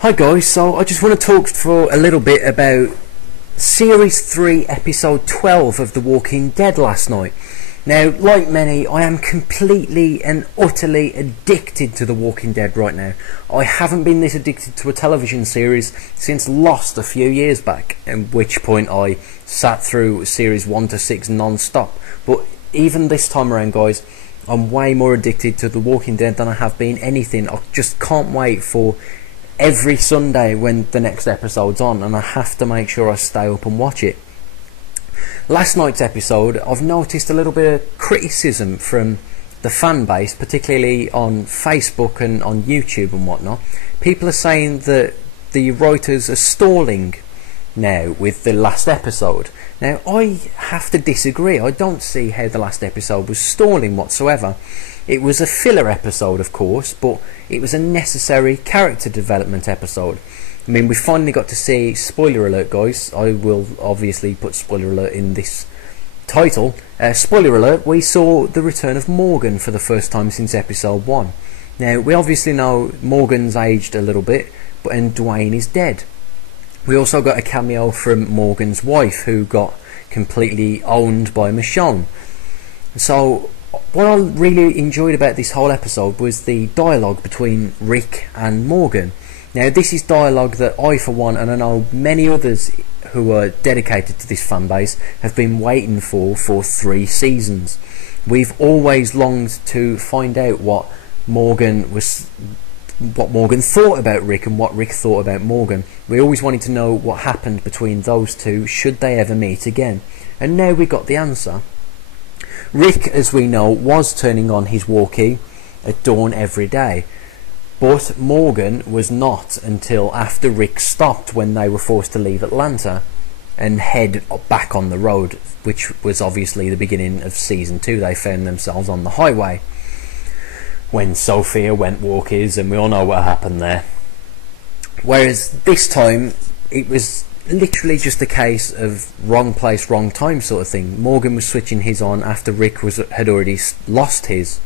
Hi guys, so I just want to talk for a little bit about Series 3 Episode 12 of The Walking Dead last night. Now, like many, I am completely and utterly addicted to The Walking Dead right now. I haven't been this addicted to a television series since Lost a few years back, at which point I sat through Series 1 to 6 non-stop. But even this time around, guys, I'm way more addicted to The Walking Dead than I have been anything. I just can't wait for every Sunday when the next episode's on, and I have to make sure I stay up and watch it. Last night's episode, I've noticed a little bit of criticism from the fan base, particularly on Facebook and on YouTube and whatnot. People are saying that the writers are stalling now with the last episode. Now, I have to disagree. I don't see how the last episode was stalling whatsoever. It was a filler episode, of course, but it was a necessary character development episode. I mean, we finally got to see, spoiler alert guys, I will obviously put spoiler alert in this title. Spoiler alert, we saw the return of Morgan for the first time since episode 1. Now, we obviously know Morgan's aged a little bit, and Dwayne is dead. We also got a cameo from Morgan's wife, who got completely owned by Michonne. So what I really enjoyed about this whole episode was the dialogue between Rick and Morgan. Now, this is dialogue that I, for one, and I know many others who are dedicated to this fan base, have been waiting for 3 seasons. We've always longed to find out what Morgan thought about Rick and what Rick thought about Morgan. We always wanted to know what happened between those two should they ever meet again. And now we got the answer. Rick, as we know, was turning on his walkie at dawn every day, but Morgan was not until after Rick stopped when they were forced to leave Atlanta and head back on the road, which was obviously the beginning of season 2. They found themselves on the highway when Sophia went walkies, and we all know what happened there. Whereas this time it was literally just a case of wrong place, wrong time sort of thing. Morgan was switching his on after Rick had already lost his.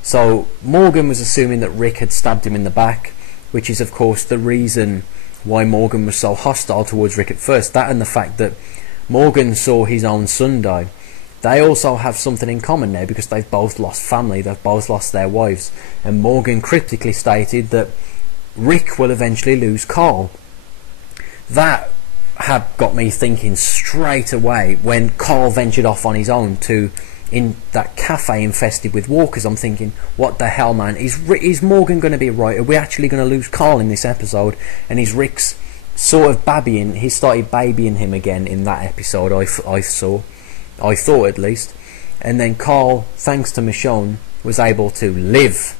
So Morgan was assuming that Rick had stabbed him in the back, which is of course the reason why Morgan was so hostile towards Rick at first. That and the fact that Morgan saw his own son die. They also have something in common now because they've both lost family, they've both lost their wives, and Morgan cryptically stated that Rick will eventually lose Carl. That had got me thinking straight away when Carl ventured off on his own to in that cafe infested with walkers. I'm thinking, what the hell, man, is Morgan going to be right? Are we actually going to lose Carl in this episode? And is Rick's sort of babying, he started babying him again in that episode, I thought at least. And then Carl, thanks to Michonne, was able to live,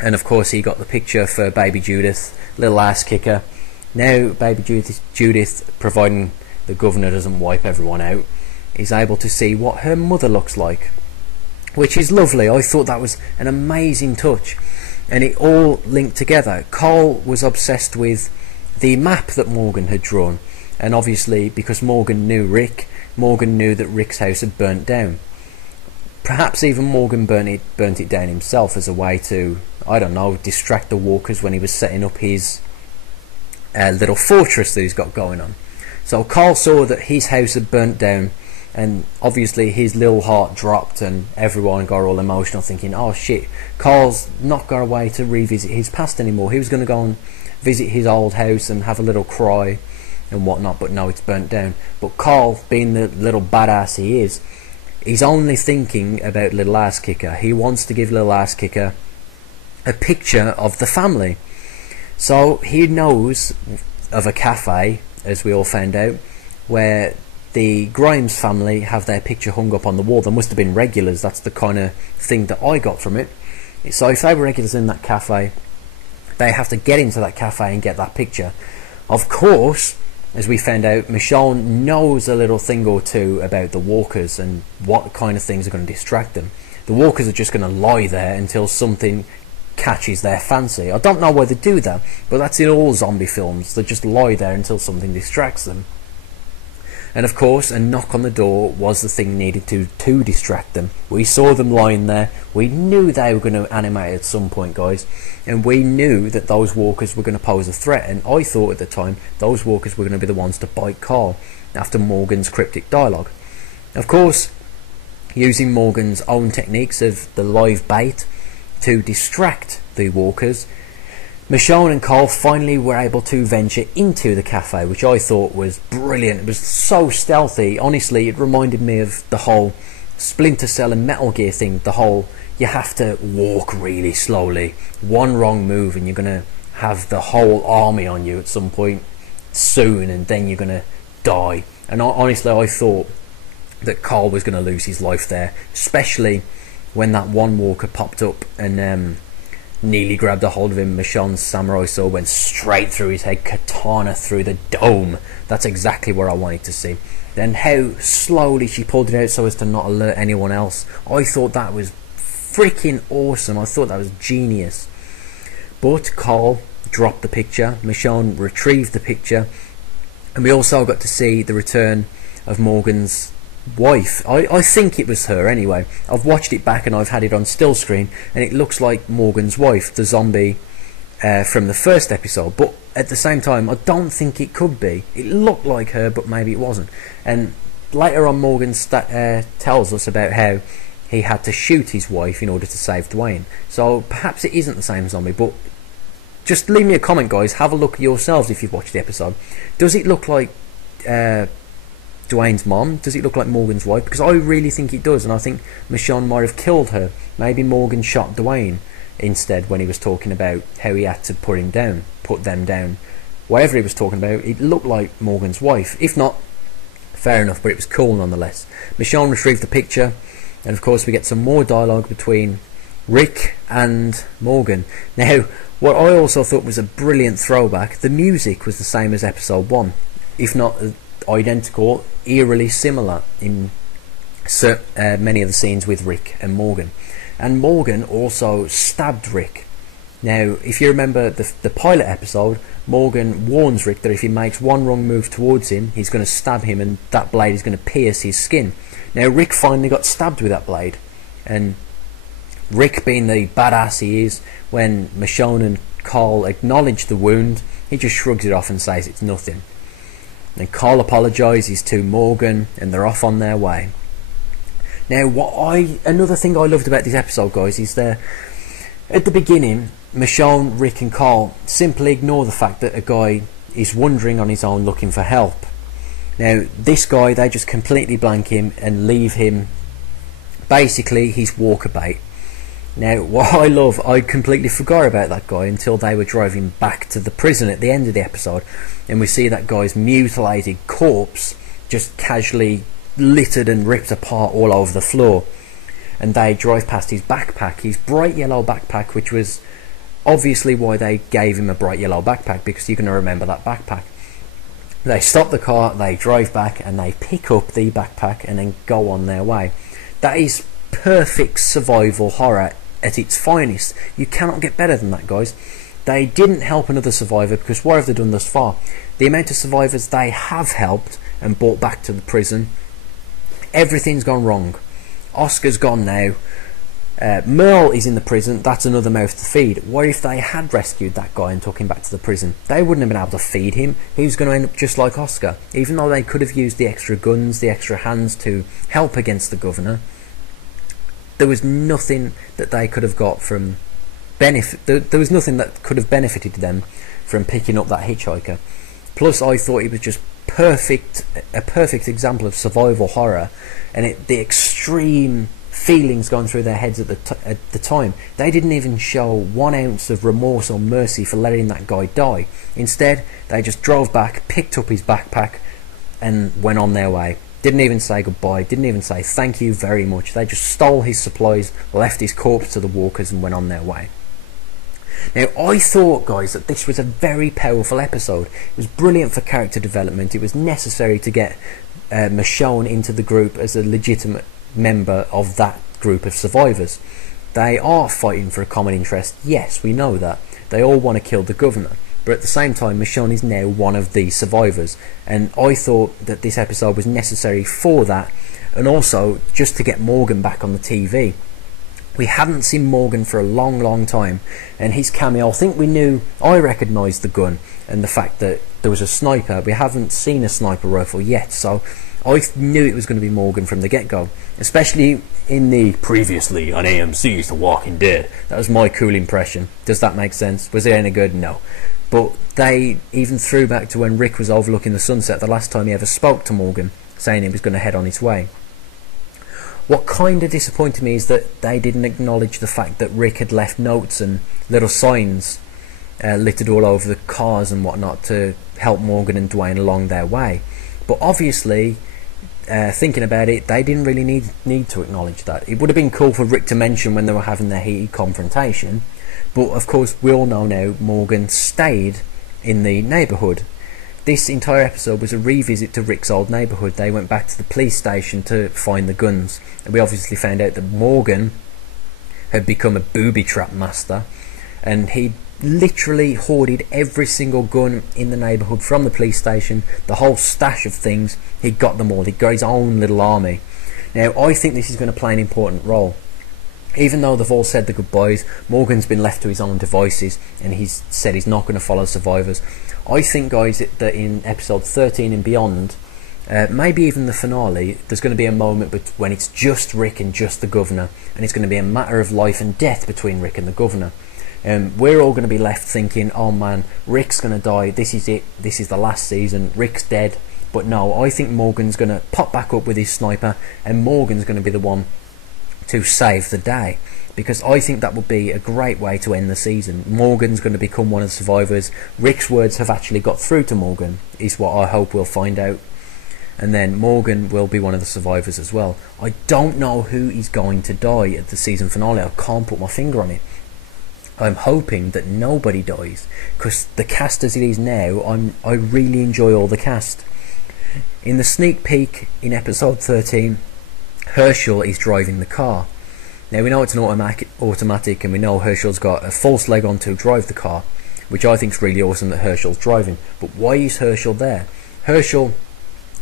and of course he got the picture for baby Judith, little ass kicker. Now baby Judith, providing the governor doesn't wipe everyone out, is able to see what her mother looks like, which is lovely. I thought that was an amazing touch, and it all linked together. Carl was obsessed with the map that Morgan had drawn, and obviously because Morgan knew Rick, Morgan knew that Rick's house had burnt down. Perhaps even Morgan burnt it down himself as a way to, I don't know, distract the walkers when he was setting up his little fortress that he's got going on. So Carl saw that his house had burnt down, and obviously his little heart dropped and everyone got all emotional thinking, oh shit, Carl's not got a way to revisit his past anymore. He was going to go and visit his old house and have a little cry and whatnot, but no, it's burnt down. But Carl, being the little badass he is, he's only thinking about little ass kicker. He wants to give little ass kicker a picture of the family. So he knows of a cafe, as we all found out, where the Grimes family have their picture hung up on the wall. There must have been regulars. That's the kind of thing that I got from it. So if they were regulars in that cafe, they have to get into that cafe and get that picture. Of course, as we found out, Michonne knows a little thing or two about the walkers and what kind of things are going to distract them. The walkers are just going to lie there until something catches their fancy. I don't know why they do that, but that's in all zombie films. They just lie there until something distracts them. And of course, a knock on the door was the thing needed to distract them. We saw them lying there. We knew they were going to animate at some point, guys. And we knew that those walkers were going to pose a threat. And I thought at the time, those walkers were going to be the ones to bite Carl after Morgan's cryptic dialogue. Of course, using Morgan's own techniques of the live bait to distract the walkers, Michonne and Carl finally were able to venture into the cafe, which I thought was brilliant. It was so stealthy. Honestly, it reminded me of the whole Splinter Cell and Metal Gear thing. The whole, you have to walk really slowly. One wrong move and you're going to have the whole army on you at some point soon, and then you're going to die. And honestly, I thought that Carl was going to lose his life there, especially when that one walker popped up and nearly grabbed a hold of him. Michonne's samurai sword went straight through his head, katana through the dome. That's exactly what I wanted to see. Then how slowly she pulled it out so as to not alert anyone else. I thought that was freaking awesome. I thought that was genius. But Carl dropped the picture. Michonne retrieved the picture, and we also got to see the return of Morgan's wife. I think it was her anyway. I've watched it back and I've had it on still screen, and it looks like Morgan's wife, the zombie from the first episode, but at the same time I don't think it could be. It looked like her, but maybe it wasn't. And later on, Morgan tells us about how he had to shoot his wife in order to save Dwayne, so perhaps it isn't the same zombie. But just leave me a comment, guys. Have a look yourselves if you've watched the episode. Does it look like Dwayne's mom? Does it look like Morgan's wife? Because I really think it does, and I think Michonne might have killed her. Maybe Morgan shot Dwayne instead when he was talking about how he had to put them down. Whatever he was talking about, it looked like Morgan's wife. If not, fair enough, but it was cool nonetheless. Michonne retrieved the picture, and of course we get some more dialogue between Rick and Morgan. Now, what I also thought was a brilliant throwback, the music was the same as episode 1, if not identical, eerily similar in many of the scenes with Rick and Morgan. And Morgan also stabbed Rick. Now, if you remember the pilot episode, Morgan warns Rick that if he makes one wrong move towards him, he's going to stab him, and that blade is going to pierce his skin. Now, Rick finally got stabbed with that blade, and Rick, being the badass he is, when Michonne and Carl acknowledge the wound, he just shrugs it off and says it's nothing. Then Carl apologises to Morgan, and they're off on their way. Now, another thing I loved about this episode, guys, is that at the beginning, Michonne, Rick and Carl simply ignore the fact that a guy is wandering on his own looking for help. Now, this guy, they just completely blank him and leave him, basically, he's walker bait. Now, what I love, I completely forgot about that guy until they were driving back to the prison at the end of the episode, and we see that guy's mutilated corpse just casually littered and ripped apart all over the floor. And they drive past his backpack, his bright yellow backpack, which was obviously why they gave him a bright yellow backpack, because you're going to remember that backpack. They stop the car, they drive back, and they pick up the backpack and then go on their way. That is perfect survival horror at its finest. You cannot get better than that, guys. They didn't help another survivor, because what have they done thus far? The amount of survivors they have helped and brought back to the prison, everything's gone wrong. Oscar's gone now. Merle is in the prison. That's another mouth to feed. What if they had rescued that guy and took him back to the prison? They wouldn't have been able to feed him. He was going to end up just like Oscar. Even though they could have used the extra guns, the extra hands to help against the governor, there was nothing that they could have got from benefit. There was nothing that could have benefited them from picking up that hitchhiker. Plus, I thought it was just a perfect example of survival horror, and the extreme feelings going through their heads at the time. They didn't even show 1 ounce of remorse or mercy for letting that guy die. Instead, they just drove back, picked up his backpack, and went on their way. Didn't even say goodbye, didn't even say thank you very much. They just stole his supplies, left his corpse to the walkers, and went on their way. Now, I thought, guys, that this was a very powerful episode. It was brilliant for character development. It was necessary to get Michonne into the group as a legitimate member of that group of survivors. They are fighting for a common interest. Yes, we know that. They all want to kill the governor. but at the same time Michonne is now one of the survivors, and I thought that this episode was necessary for that, and also just to get Morgan back on the TV. We hadn't seen Morgan for a long time, and his cameo, I recognised the gun and the fact that there was a sniper. We haven't seen a sniper rifle yet, so I knew it was going to be Morgan from the get-go, especially in the previously on AMC's The Walking Dead. That was my cool impression. Does that make sense? Was it any good? No. But they even threw back to when Rick was overlooking the sunset the last time he ever spoke to Morgan, saying he was going to head on his way. What kind of disappointed me is that they didn't acknowledge the fact that Rick had left notes and little signs littered all over the cars and whatnot to help Morgan and Dwayne along their way. But obviously, thinking about it, they didn't really need to acknowledge that. It would have been cool for Rick to mention when they were having their heated confrontation, but of course we all know now Morgan stayed in the neighbourhood. This entire episode was a revisit to Rick's old neighbourhood. They went back to the police station to find the guns, and we obviously found out that Morgan had become a booby trap master, and he literally hoarded every single gun in the neighbourhood from the police station, the whole stash of things. He got them all. He got his own little army. Now I think this is going to play an important role. Even though they've all said the goodbyes, Morgan's been left to his own devices, and he's said he's not going to follow survivors. I think, guys, that in episode 13 and beyond, maybe even the finale, there's going to be a moment when it's just Rick and just the governor, and it's going to be a matter of life and death between Rick and the governor. We're all going to be left thinking, oh man, Rick's going to die, this is it, this is the last season, Rick's dead. But no, I think Morgan's going to pop back up with his sniper, and Morgan's going to be the one to save the day, because I think that would be a great way to end the season. Morgan's going to become one of the survivors. Rick's words have actually got through to Morgan, is what I hope we'll find out, and then Morgan will be one of the survivors as well. I don't know who is going to die at the season finale. I can't put my finger on it. I'm hoping that nobody dies, because the cast as it is now, I really enjoy all the cast. In the sneak peek in episode 13, Hershel is driving the car. Now we know it's an automatic, and we know Hershel's got a false leg on to drive the car, which I think is really awesome that Hershel's driving. But why is Hershel there? Hershel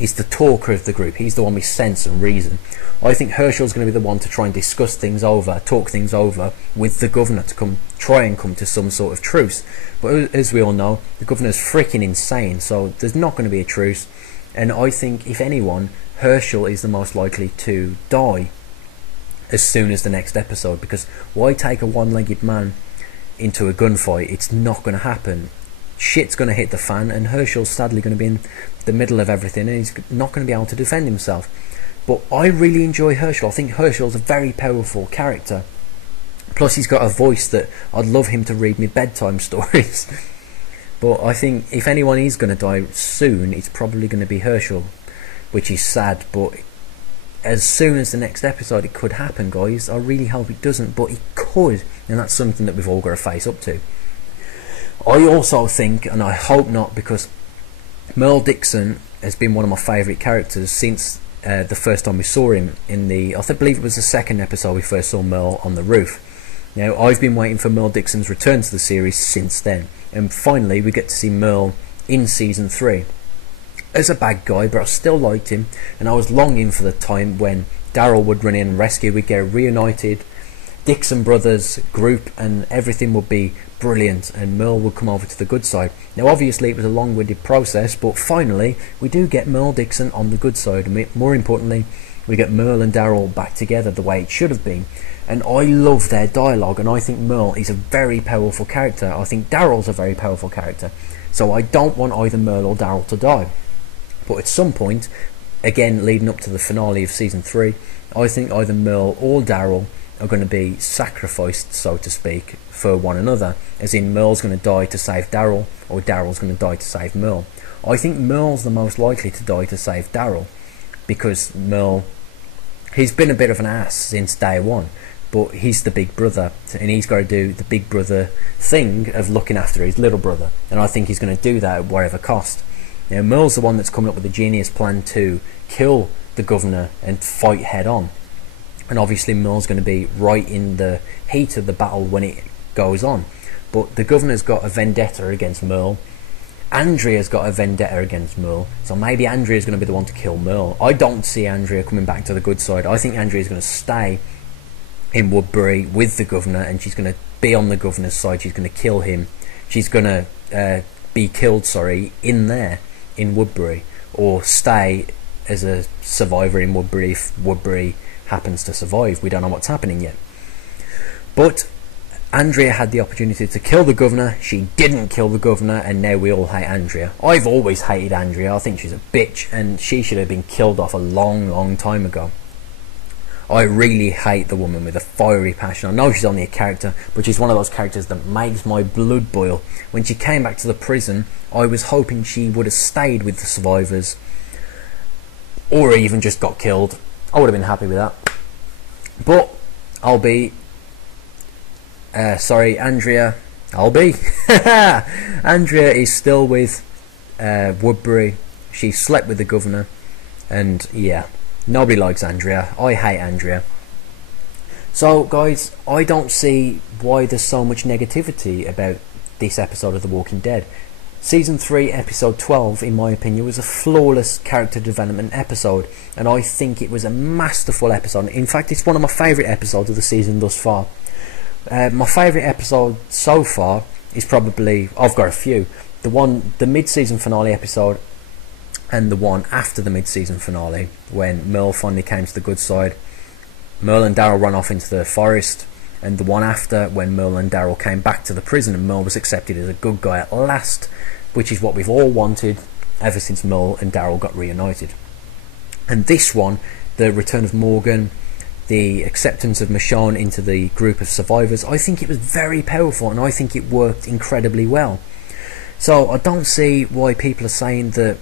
is the talker of the group. He's the one with sense and reason. I think Hershel's going to be the one to try and discuss things over, talk things over with the governor to try and come to some sort of truce. But as we all know, the governor's freaking insane, so there's not going to be a truce. And I think, if anyone, Hershel is the most likely to die as soon as the next episode, because why take a one-legged man into a gunfight? It's not going to happen. Shit's going to hit the fan, and Hershel's sadly going to be in the middle of everything, and he's not going to be able to defend himself. But I really enjoy Hershel. I think Hershel's a very powerful character. Plus he's got a voice that I'd love him to read me bedtime stories. But I think if anyone is going to die soon, it's probably going to be Hershel, which is sad, but as soon as the next episode it could happen, guys. I really hope it doesn't, but it could, and that's something that we've all got to face up to. I also think, and I hope not, because Merle Dixon has been one of my favourite characters since the first time we saw him in the, I believe it was the second episode we first saw Merle on the roof. Now I've been waiting for Merle Dixon's return to the series since then, and finally we get to see Merle in season 3 as a bad guy, but I still liked him, and I was longing for the time when Daryl would run in and rescue. We'd get a reunited Dixon Brothers group, and everything would be brilliant, and Merle would come over to the good side. Now obviously it was a long-winded process, but finally we do get Merle Dixon on the good side, and more importantly we get Merle and Daryl back together the way it should have been. And I love their dialogue, and I think Merle is a very powerful character. I think Daryl's a very powerful character, so I don't want either Merle or Daryl to die. But at some point, again leading up to the finale of season 3, I think either Merle or Daryl are going to be sacrificed, so to speak, for one another, as in Merle's going to die to save Daryl, or Daryl's going to die to save Merle. I think Merle's the most likely to die to save Daryl, because Merle, he's been a bit of an ass since day one, but he's the big brother, and he's got to do the big brother thing of looking after his little brother, and I think he's going to do that at whatever cost. Now Merle's the one that's coming up with a genius plan to kill the governor and fight head on, and obviously Merle's going to be right in the heat of the battle when it goes on. but the governor's got a vendetta against Merle. Andrea's got a vendetta against Merle, so maybe Andrea's going to be the one to kill Merle. I don't see Andrea coming back to the good side. I think Andrea's going to stay in Woodbury with the governor, and she's going to be on the governor's side. She's going to kill him. She's going to be killed, in there, in Woodbury, or stay as a survivor in Woodbury if Woodbury happens to survive. We don't know what's happening yet. But Andrea had the opportunity to kill the governor. She didn't kill the governor, and now we all hate Andrea. I've always hated Andrea. I think she's a bitch, and she should have been killed off a long time ago. I really hate the woman with a fiery passion. I know she's only a character, but she's one of those characters that makes my blood boil. When she came back to the prison, I was hoping she would have stayed with the survivors, or even just got killed. I would have been happy with that. But I'll be Andrea. Andrea is still with Woodbury. She slept with the governor, and yeah, nobody likes Andrea. I hate Andrea. So guys, I don't see why there's so much negativity about this episode of The Walking Dead. Season 3 episode 12, in my opinion, was a flawless character development episode, and I think it was a masterful episode. In fact, it's one of my favourite episodes of the season thus far. My favourite episode so far is probably, I've got a few, the mid-season finale episode, and the one after the mid-season finale, when Merle finally came to the good side. Merle and Daryl run off into the forest, and the one after, when Merle and Daryl came back to the prison and Merle was accepted as a good guy at last, which is what we've all wanted ever since Merle and Daryl got reunited. And this one, the return of Morgan, the acceptance of Michonne into the group of survivors, I think it was very powerful, and I think it worked incredibly well. So I don't see why people are saying that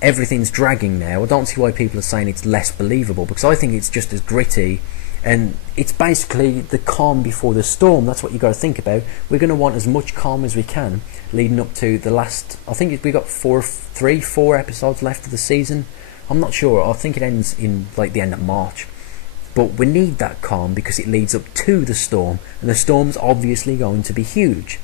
everything's dragging now. I don't see why people are saying it's less believable, because I think it's just as gritty, and it's basically the calm before the storm. That's what you got to think about. We're going to want as much calm as we can leading up to the last, I think we got four episodes left of the season. I'm not sure. I think it ends in like the end of March. But we need that calm because it leads up to the storm, and the storm's obviously going to be huge.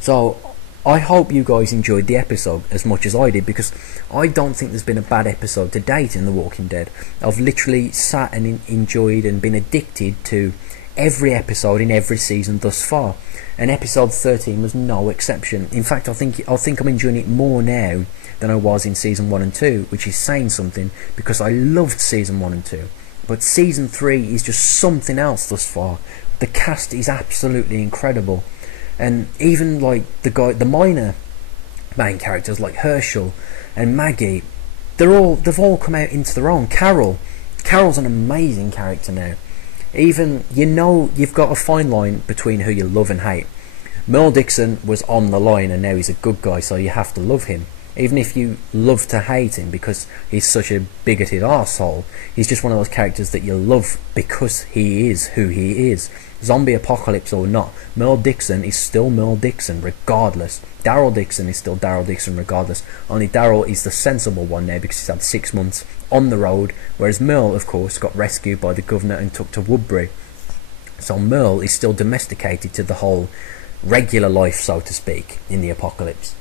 So I hope you guys enjoyed the episode as much as I did, because I don't think there's been a bad episode to date in The Walking Dead. I've literally sat and enjoyed and been addicted to every episode in every season thus far, and episode 13 was no exception. In fact, I think I'm enjoying it more now than I was in season 1 and 2, which is saying something, because I loved season 1 and 2. But season 3 is just something else thus far. The cast is absolutely incredible, and even like the minor main characters like Hershel and Maggie, they've all come out into their own. Carol's an amazing character now. Even, you've got a fine line between who you love and hate. Merle Dixon was on the line, and now he's a good guy, so you have to love him. Even if you love to hate him because he's such a bigoted arsehole, he's just one of those characters that you love because he is who he is. Zombie apocalypse or not, Merle Dixon is still Merle Dixon regardless. Daryl Dixon is still Daryl Dixon regardless. Only Daryl is the sensible one now because he's had 6 months on the road, whereas Merle, of course, got rescued by the governor and took to Woodbury. So Merle is still domesticated to the whole regular life, so to speak, in the apocalypse.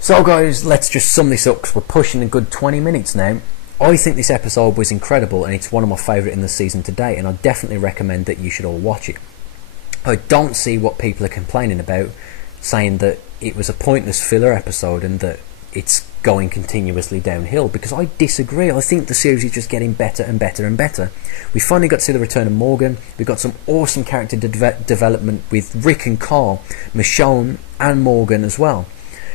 So guys, let's just sum this up because we're pushing a good 20 minutes now. I think this episode was incredible, and it's one of my favourite in the season to date, and I definitely recommend that you should all watch it. I don't see what people are complaining about, saying that it was a pointless filler episode and that it's going continuously downhill, because I disagree. I think the series is just getting better and better and better. We finally got to see the return of Morgan. We've got some awesome character development with Rick and Carl, Michonne and Morgan as well.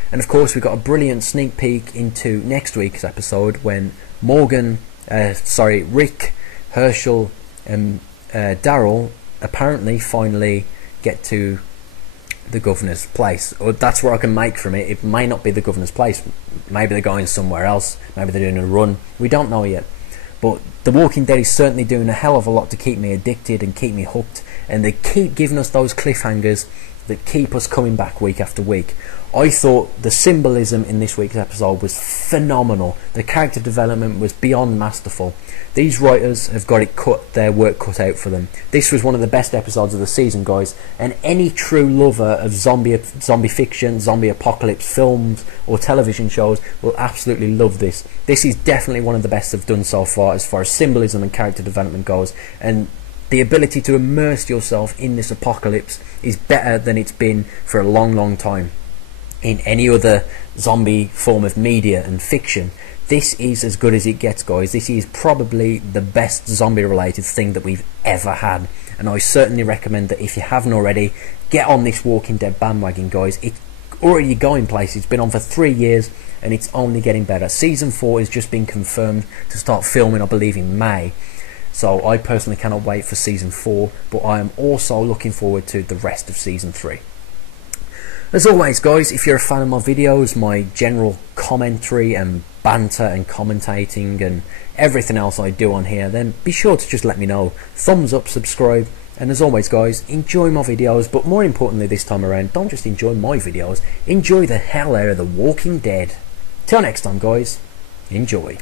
And of course, we got a brilliant sneak peek into next week's episode when Rick, Hershel, and Daryl apparently finally get to the governor's place. Or that's what I can make from it. It may not be the governor's place. Maybe they're going somewhere else. Maybe they're doing a run. We don't know yet. But The Walking Dead is certainly doing a hell of a lot to keep me addicted and keep me hooked. and they keep giving us those cliffhangers that keep us coming back week after week. I thought the symbolism in this week's episode was phenomenal. The character development was beyond masterful. These writers have got their work cut out for them. This was one of the best episodes of the season, guys, and any true lover of zombie fiction, zombie apocalypse films or television shows will absolutely love this. This is definitely one of the best they've done so far as symbolism and character development goes, and the ability to immerse yourself in this apocalypse is better than it's been for a long time in any other zombie form of media and fiction. This is as good as it gets, guys. This is probably the best zombie related thing that we've ever had, and I certainly recommend that if you haven't already, get on this Walking Dead bandwagon, guys. It's already going places. It's been on for 3 years and it's only getting better. Season 4 has just been confirmed to start filming, I believe, in May. So I personally cannot wait for Season 4, but I am also looking forward to the rest of Season 3. As always, guys, if you're a fan of my videos, my general commentary and banter and commentating and everything else I do on here, then be sure to just let me know. Thumbs up, subscribe, and as always, guys, enjoy my videos, but more importantly this time around, don't just enjoy my videos, enjoy the hell out of The Walking Dead. Till next time, guys, enjoy.